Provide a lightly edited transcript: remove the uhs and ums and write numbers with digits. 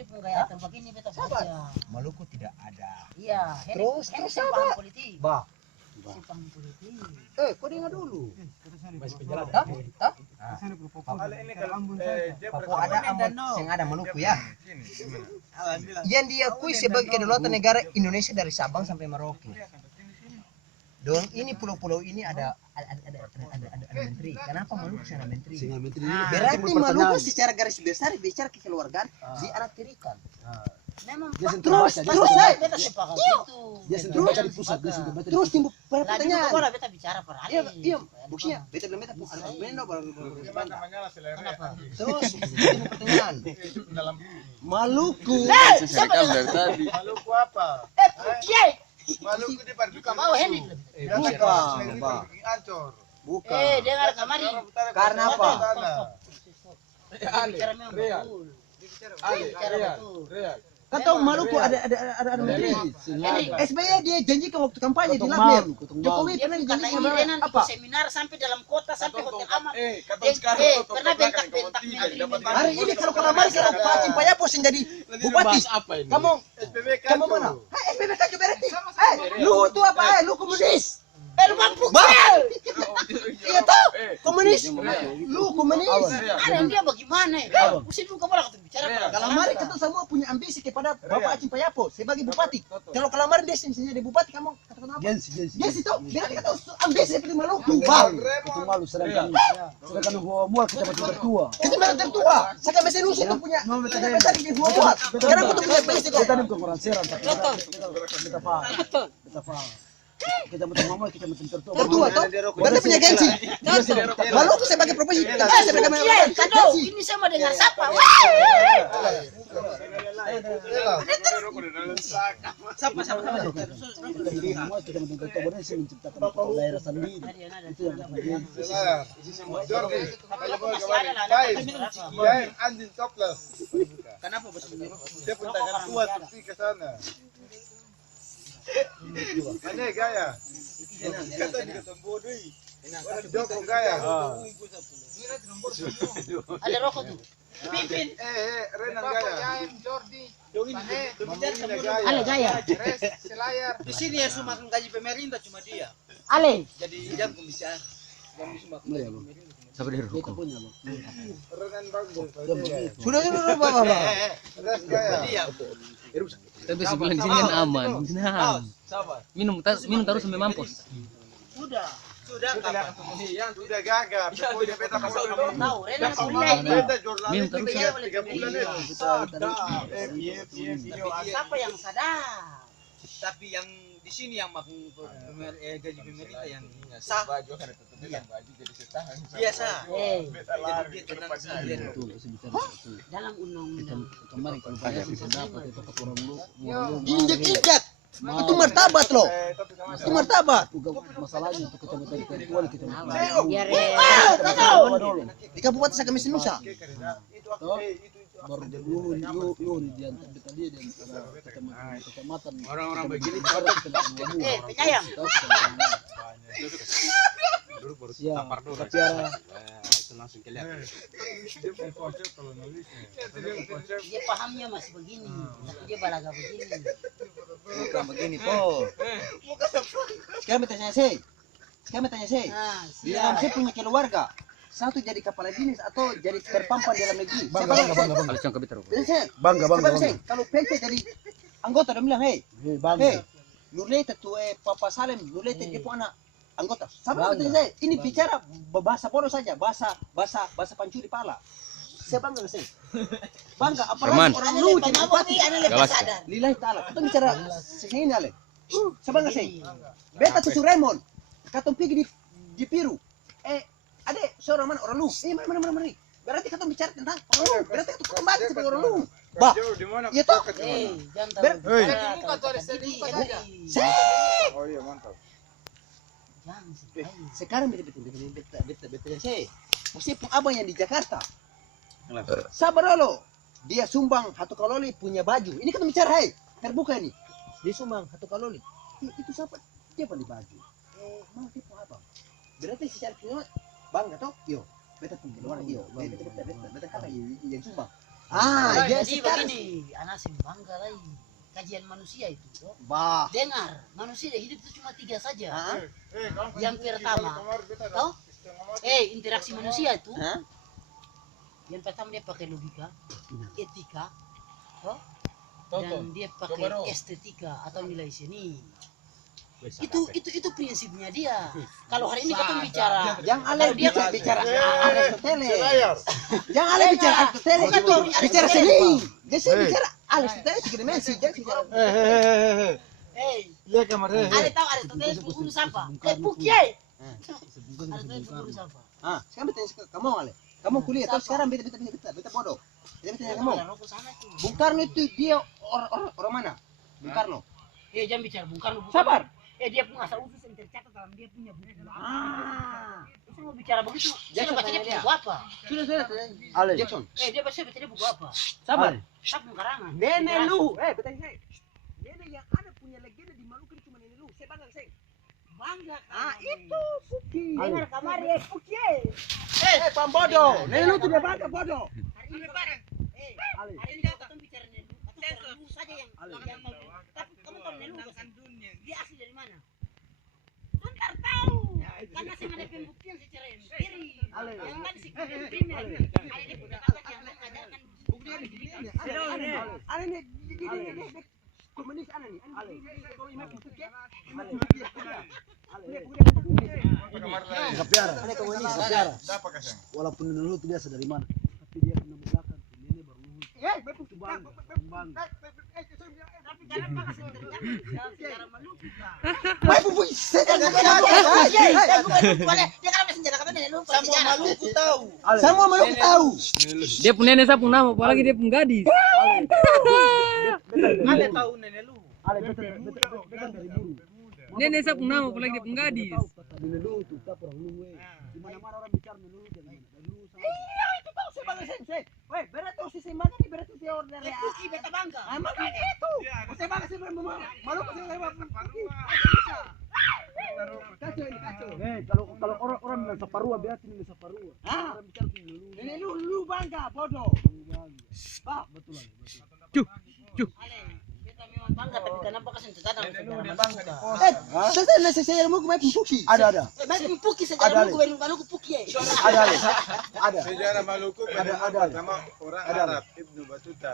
Henry pun gaya tembak ini beta baca. Maluku tidak ada. Iya, Terus simpang politik. Bah. Simpang politik. Kau dengar dulu. Masih penjelasan. Hah? Kalau ini kalau Papua ada yang ada Maluku ya. Yang diakui sebagai kedaulatan negara Indonesia dari Sabang sampai Merauke. Dong ini pulau-pulau ini ada menteri. Kenapa Maluku sana menteri? Berarti Maluku secara garis besar bicara kekeluargaan dianaktirikan. Memang Terus beta sepakat itu. Dia sentuh baca di pusat, dia sentuh baca di terus pusat. timbul Lah pertanyaan. juga beta bicara per hari. Iya, buktinya beta bilang beta ada argumen baru Kenapa? terus timbul pertanyaan. Maluku. Maluku apa? Kiai. Maluku di Bukan mau Henry. Ancor. Bukan. Dengar kamari. Karena apa? Bicara memang betul. Bicara betul. Kan tahu Maluku ada menteri. SBY dia janjikan waktu kampanye di Labner. Jokowi Dia pernah kata ini dijanjikan Renan apa? seminar sampai dalam kota sampai hotel aman. Kata sekarang Pernah bentak-bentak menteri. Hari ini kalau kalamari sekarang Pak Acim Payapo yang jadi bupati. Kamu mana? SBY kan berarti. Lu itu apa? Lu komunis. Lu mampu. Iya toh? Komunis. Lu komunis. Ada yang dia bagaimana? Pusing juga malah kata bicara. Kalamari kita semua punya ambisi kepada Bapak Acim Payapo sebagai bupati. Kalau kalamari dia jadi bupati kamu katakan apa? Dia situ dia kata ambisi seperti Maluku. Bang. Itu malu sedangkan mual kita masih tertua. Kita memang tertua. Sekarang mesin Rusia itu punya. Kita di buat. Sekarang aku tuh punya ambisi kok. Kita ini bukan orang serang tapi kita paham. Kita paham. Kita betul mama, kita betul tertua. Tertua toh. Kita punya gengsi. Maluku sebagai profesi. Sebagai Kado, ini saya mau dengar siapa? Sama. Semua kita betul tertua boleh sih menciptakan daerah sendiri. Itu yang Anjing toples. Kenapa bos begini? Dia pun tangan kuat pergi ke sana. Mana gaya? Kata di ketemu doi. Joko gaya. Ada rokok tuh. Pimpin. Renan gaya. Ale gaya. Selayar. Di sini yang sumbang gaji pemerintah cuma dia. Ale. Jadi jam komisar. Yang disumbang gaji pemerintah. sampai di kita punya loh. Renan bagus. Sudah Bapak. Res gaya. Dia. Tapi sebulan di sini kan aman. Nah, Sabar. minum terus sampai mampus. Sudah. Sudah kapan? Sudah gagap. Udah beta Tahu, Renan kuliah ini. Minum terus. Kuliah oleh 3 bulan Siapa yang sadar? Tapi yang di sini yang makan gaji pemerintah yang sah. Biasa. Jadi dia tenang saja. Betul, saya bicara betul. Dalam undang-undang. Kemarin kalau bayar bisa dapat itu ke orang lu. Diinjak-injak. Itu martabat loh. Itu martabat. Masalahnya itu kecamatan Tertua kita. Biar Di Kabupaten Sagamisi Nusa. Baru lu di antara dia dan kecamatan. Orang-orang begini penyayang. Ya, bicara Dia pahamnya masih begini, tapi dia balaga begini. Bukan begini, Po. Sekarang bertanya saya. Nah, Di dalam saya punya keluarga. Satu jadi kepala dinas atau jadi terpampang dalam negeri. bangga. Kalau cuma kebiter. Bangga. Kalau PT jadi anggota dia bilang, hey, Bangga. Nurleta tuh Papa Salem, Nurleta dia pun anak anggota. Sama bertanya saya. Ini bicara bahasa bodoh saja, bahasa pancuri pala. Saya bangga saya. Bangga apalagi Herman. orang lu jadi bupati. Gawas. Lillahi ta'ala. Kita bicara segini ale. Saya bangga saya. Beta tuh Raymond. Katong pergi di Piru. Adek, seorang mana orang lu? Mana. Berarti katong bicara tentang orang lu. Berarti katong kembali sebagai orang lu. Bah, di mana? iya toh? jangan Ber- Oh iya mantap. Sekarang beta saya. Meskipun abang yang di Jakarta. Sabar lo. Dia sumbang Hatu Kaloli punya baju. Ini kan bicara hai. Terbuka ini. Dia sumbang Hatu Kaloli. Itu siapa? Dia beli baju. Mau tipu abang. Berarti secara kinerja bangga toh? Yo. Beta pun keluar yo. Beta kata yang sumbang. Ya Jadi sekarang. begini, anak bangga lagi. Kajian manusia itu. Toh. Bah. Dengar, manusia hidup itu cuma 3 saja. Hah? Yang pertama, toh? Interaksi manusia itu. Hah? Yang pertama dia pakai logika, etika, toh? Dan dia pakai estetika atau nilai seni. Itu prinsipnya dia. Kalau hari ini kita bicara, Yang Ale kalau dia bicara Aristoteles. Selayar. Yang Ale bicara Aristoteles itu bicara seni. Dia bicara Aristoteles 3 dimensi. Dia bicara. Lihat kamar. ada tahu Aristoteles pengurus apa? Pukiai. Aristoteles pengurus apa? Sekarang bertanya ke kamu Ale. Kamu kuliah terus sekarang beta bodoh. Dia bertanya kamu. Bung Karno itu dia orang mana? Bung Karno. Jangan bicara Bung Karno. Sabar. Dia punya asal usul yang tercatat dalam dia punya buku. Itu mau bicara begitu. Dia baca dia buku apa? Sudah. Ale. Jackson. Dia baca dia buku apa? Sabar. Sabun karangan. Nenek lu. Bertanya saya. Nenek yang ada punya legenda di Maluku itu cuma nenek lu. Saya bangga saya. Bangga. Itu Puki. Dengar kamari Puki. Pambodo. Nenek lu tuh dia bangga bodoh. Hari ini bareng. Hari ini kita bicara nenek lu. Atau lu saja yang tahu. Tapi kamu tahu nenek lu dia asli dari mana? Antar tahu. Karena saya ada pembuktian secara empiris. Yang tadi sih primer. Ada di punya kakak yang mengajarkan buktian di sini. Ale nih. Komunis ana nih. Ale. Kamar lain. Kapiara. Ada komunis. Kapiara. Siapa kasih? Walaupun nenek lu itu biasa dari mana, tapi dia kena belakang ke nenek baru lu. Itu bangga. Tapi karena Pak kasih terjadi secara Maluku. Dia kan senjata kata nenek lu. Semua Maluku tahu. Semua Maluku tahu. Dia punya nenek sapung nama, apalagi dia pun gadis. Ale tahu nenek lu. Ale betul dari buru. Nenek sapung nama, apalagi dia pun gadis. Nenek lu itu tak orang lu. Di mana-mana orang bicara nenek lu dari lu sama. Itu tahu saya bangga saya. Weh, berarti si Simbang ini berarti si order ya. Puki beta bangga. Makanya itu. Saya bangga saya Maluku saya Puki. Kacau ini kacau. Kalau orang bilang saparua berarti nenek saparua. Orang bicara nenek lu. Nenek lu bangga bodoh. Pak, betul lah. Ale, beta memang bangga tapi kenapa kasih terjadi secara Maluku? Saya mau main Puki. Ada. Main Puki secara Maluku Puki. Ada. Sejarah Maluku Ada. pertama orang Arab Ibnu Batuta.